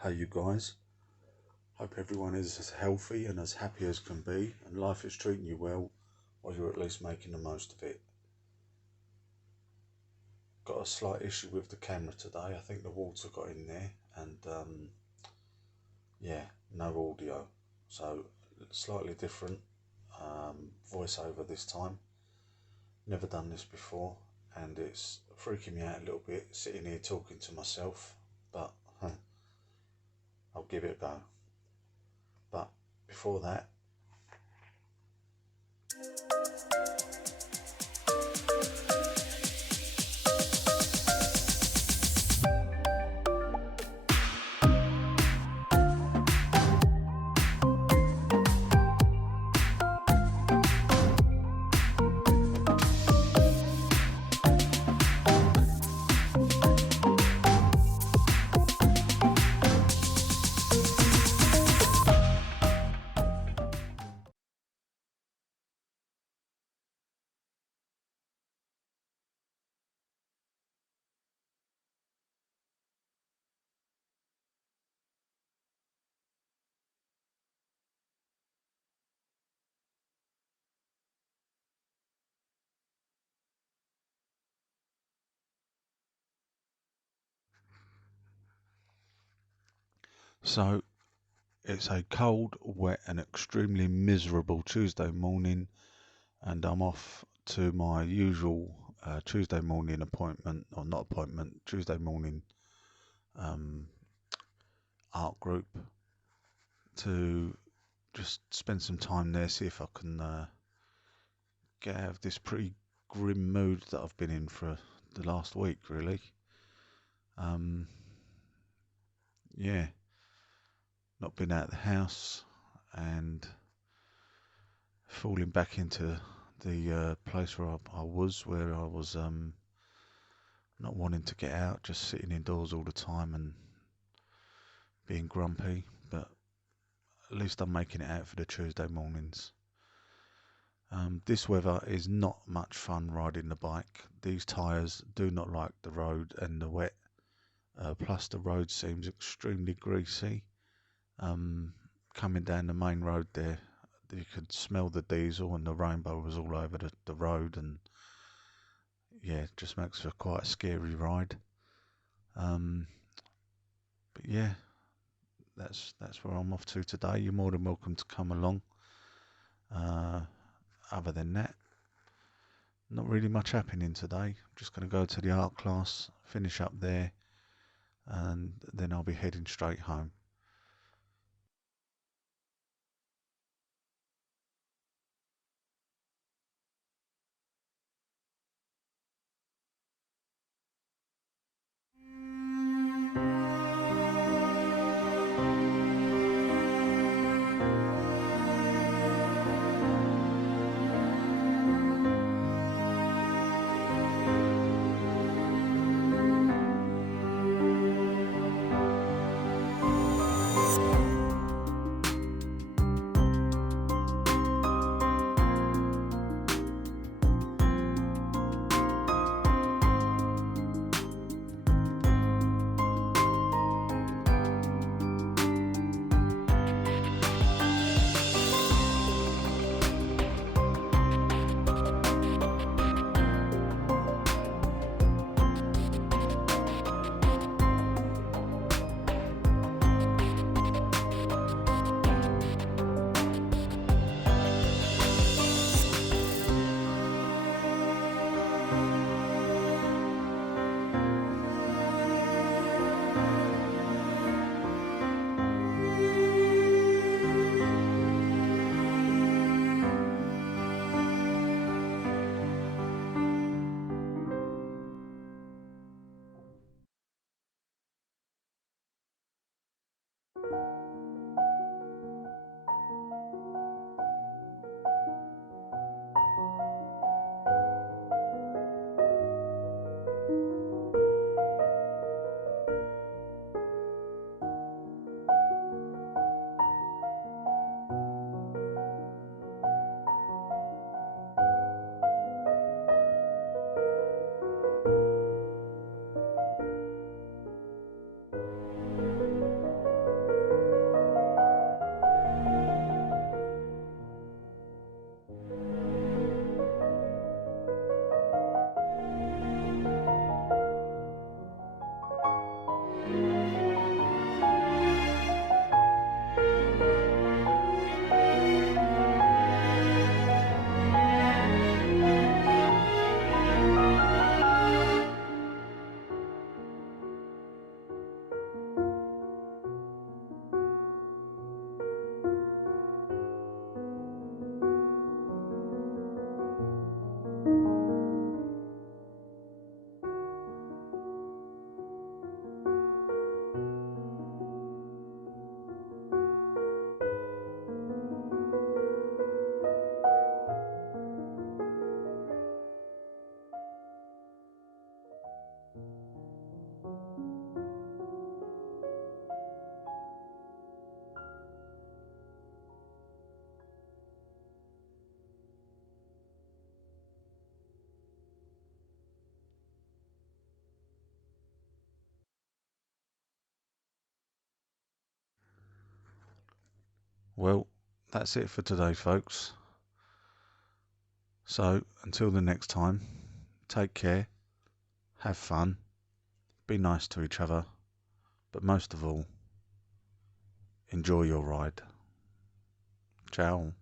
Hey you guys, hope everyone is as healthy and as happy as can be and life is treating you well, or you're at least making the most of it. Got a slight issue with the camera today. I think the water got in there and no audio, so slightly different voiceover this time. Never done this before and it's freaking me out a little bit sitting here talking to myself, but I'll give it a go. But before that, so it's a cold, wet and extremely miserable Tuesday morning and I'm off to my usual Tuesday morning appointment, or not appointment, Tuesday morning art group to just spend some time there, see if I can get out of this pretty grim mood that I've been in for the last week, really. Yeah, not been out of the house and falling back into the place where I was not wanting to get out, just sitting indoors all the time and being grumpy, but at least I'm making it out for the Tuesday mornings. This weather is not much fun riding the bike. These tyres do not like the road and the wet, plus the road seems extremely greasy. Coming down the main road there, you could smell the diesel and the rainbow was all over the road, and yeah, it just makes for quite a scary ride. But yeah, that's where I'm off to today. You're more than welcome to come along. Other than that, not really much happening today. I'm just going to go to the art class, finish up there, and then I'll be heading straight home. Well, that's it for today, folks. So, until the next time, take care, have fun, be nice to each other, but most of all, enjoy your ride. Ciao.